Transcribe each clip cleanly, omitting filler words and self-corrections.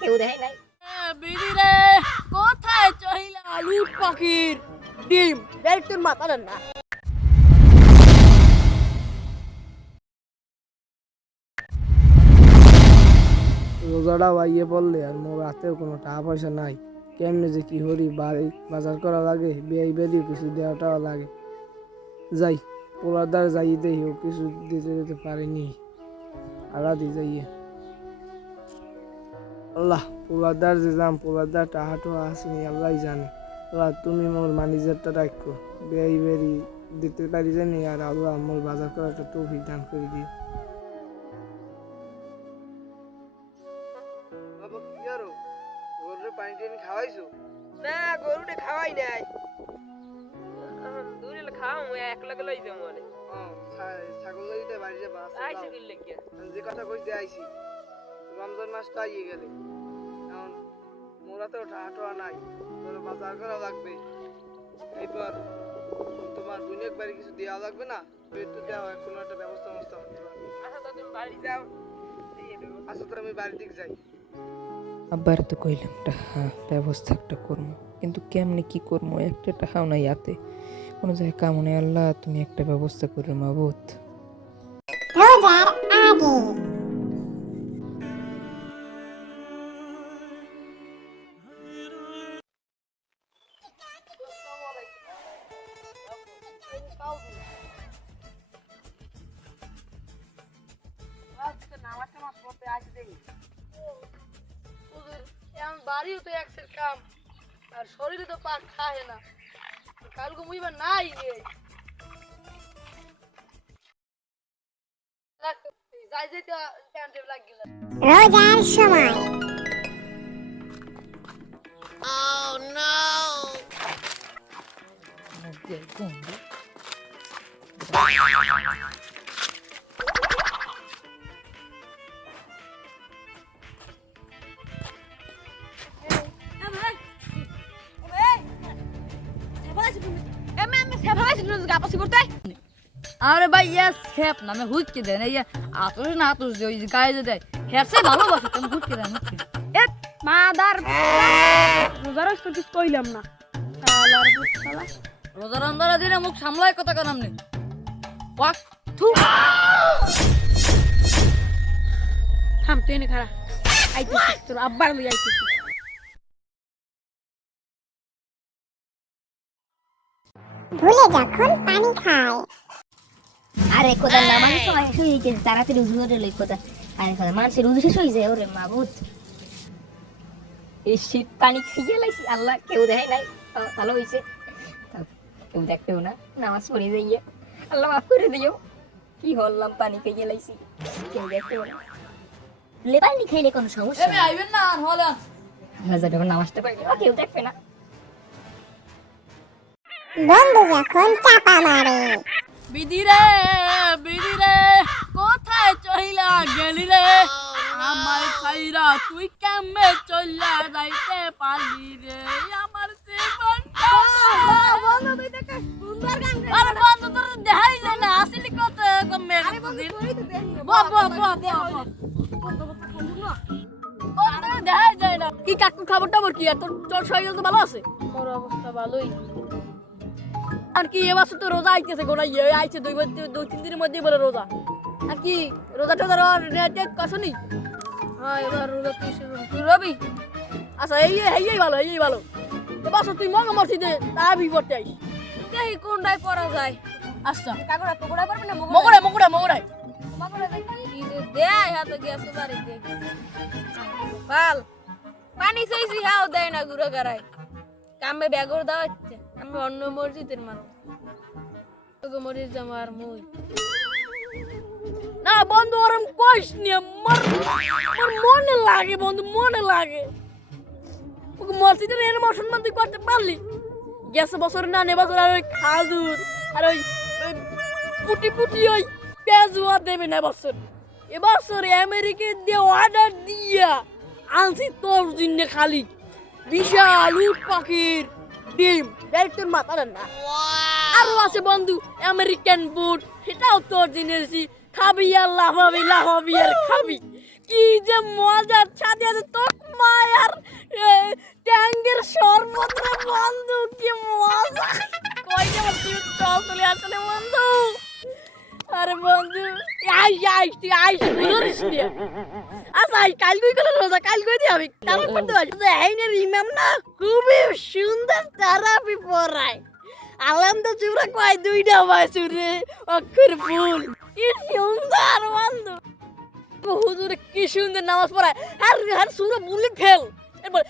কেউ দেয় নাই। বিদিরে কোথায় চহিলা লুট পাখির ডিম দেখ তোর মাথা না। রোজাটা বাইয়ে পড়লে আর মোর হাতেও কোনো টাকা পয়সা নাই, কেমনে যে কি হরি, বাড়ি বাজার করা লাগে, বিয়ে বেদিও কিছু দেওয়াটাও লাগে। যাই পোলার দ্বার যাই দেই, ও কিছু দিতে দিতে পারিনি, আলাদি যাইয়ে আল্লাহ পোলার দ্বার যে যাম, পোলার দ্বার টাহাটো আসেনি আল্লাহ জানে। আল্লাহ তুমি মোর ম্যানেজারটা রাখো, বিয়ে বেরি দিতে পারি জানি, আর আল্লাহ মোর বাজার করাটা তৌফিক দান করে দিই। পানি টানি খাওয়াইছো? না গরুটা খাওয়াই নাই, দুইলে খাওয়াম একলা গেলাই যাবো মানে। ছাগল দিতে বাড়িতে আইছে দিলে কি যে কথা কইতে আইছি, রমজান মাসটা আইয়ে গেলে, এখন মোরা তো ঠাটোয়া নাই, বাজার করা লাগবে। এইবার তোমার বোন একবারে কিছু দেওয়া লাগবে না, একটু দেওয়া কোনো একটা ব্যবস্থা করতে হবে। আচ্ছা তো তুমি বাড়ি যাও, আচ্ছা তো আমি বাড়ির দিক যাই। আবার তো কইলাম টাহা ব্যবস্থা একটা করবো, কিন্তু কেমনে কি করবো, একটা টাহাও নাই হাতে, কোনো জায়গায় কামনে। আল্লাহ তুমি একটা ব্যবস্থা করো মাবুদ। রোজার আগে বাড়িও তো একসের কাম, আর শরীরে তো পাক খায় না, কালকে মুইবার নাই রে। যাই যাইতে প্যান্টে লাগ গেল। রোজার সময় আরে ভাই ইয়াস খেপ না, আমি হুটকে দেন এই আতস না আতস যে ওই গায়ে যে দেয় হেরছে ভালোবাসে, তুমি হুটকে দেন হুটকে। এ মাদার রোজার তো কিছু কইলাম না, শালার পুত শালা রোজার আন্দারা দিনে মুখ সামলায় কথা কানাম নে ওয়াক থু। থাম তুই নে খাড়া, আইতেছিস তোর আব্বার লই আইতেছিস। ভুলে যখন পানি খায়। আরে কোথা না মানুষ হয়ে গেছে তাড়াতাড়ি উজু করে লই কোথা। আরে কোথা মানুষের উজু শেষ হয়ে যায়, ওরে মাবুদ এই শীত পানি খেয়ে লাইছি, আল্লাহ কেউ দেয় নাই, ভালো হয়েছে, কেউ দেখতেও না, নামাজ পড়ে যাইয়ে আল্লাহ মাফ করে দিও। কি হল্লাম পানি খেয়ে লাইছি, কেউ দেখতেও না, পানি খাইলে কোনো সমস্যা এ আইবেন না হল আল্লাহ যখন নামাজটা পড়ে কেউ দেখবে না। বন্ধু যখন চাপা মারে। বিদিরে বিদিরে কোথায় চহিলা গেলি রে, আমার ছাইরা তুই কেমনে চল্লা যাইতে পারলি রে, আমার জীবনটা বন্ধু তুই দেখে সুন্দর গান গাই। আরে বন্ধু তোর দেখাই যায় না, আসলি কত কমে আরে বন্ধু তুই তো দেখি বন্ধু দেখাই যায় না। কি কাকু খবর টবর কি, আর তোর তোর শরীর তো ভালো আছে? মোর অবস্থা ভালোই। আর কি এবার তো রোজা আইতেছে, গোনা ইয়ে আইছে দুই তিন দিনের মধ্যেই বলে রোজা। আর কি রোজা টোজার কাশনি? হ্যাঁ এবার রোজা তুই রবি? আচ্ছা এই ভালো, এই ভালো। এবার তুই মঙ্গা মসজিদে তার বিপরীতে আইস, দেখি কোনটাই করা যায়। আচ্ছা কাকুরা পকোড়া পারবে না? মগড়াই মকড়া দেখি এই যে দেয় হাতে গেছে বাড়ি দেখি ভাল পানি চাইছি, হাও দেয় না ঘুরে গাড়ায় কামে ব্যাগর দেওয়া হচ্ছে। আমি অন্য মসজিদের মানুষ, তোকে মসজিদ যাবো আর মই না বন্ধু, ওরম কইস নিয়ে মোর মনে লাগে বন্ধু, মনে লাগে। ওকে মসজিদের এর সম্মান তুই করতে পারলি? গেছে বছর না নে বছর আর ওই খাজুর আর ওই পুটি ওই পেঁয়াজুয়া দেবে না বছর। এবছর আমেরিকা দিয়ে অর্ডার দিয়া আনছি তোর জন্য খালি বিশাল উট পাখির ডিম দেখ তোর মাথা না। আরো আছে বন্ধু আমেরিকান বুট, সেটাও তোর জন্য খাবি আর লাফাবি আর খাবি। কি যে মজার ছাদে আছে তোক মায়ার ট্যাঙ্গের শরবত রে বন্ধু কি মজা কই যে তুই চল চলে আসলে বন্ধু আরে বন্ধু তুই আইস ধরিস নি আচ্ছা কাল কই গেল রোজা কাল কই দিয়ে আমি তারা করতে পারি আইনের ইমাম না খুবই সুন্দর তারাবি পড়ায় আলহামদুলিল্লাহ চুরা কয় দুইটা বাসুরে অক্ষর ফুল কি সুন্দর বন্ধু হুজুর কি সুন্দর নামাজ পড়ায় আর আর সুরা বলে ফেল এরপর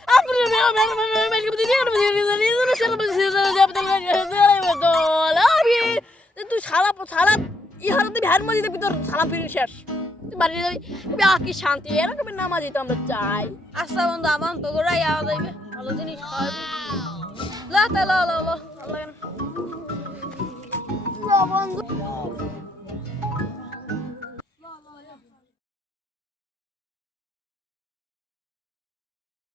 তুই সারা সারা ইহার তুই ভ্যান মাঝি দেখবি তোর সারা ফিরে শেষ তুই বাড়ি যাবি কি শান্তি এরকম নামাজি তো আমরা চাই আচ্ছা বন্ধু আমার তো গোড়াই আওয়াজ আইবে ভালো জিনিস খাওয়াবি লা তা লা লা লা আল্লাহ বন্ধু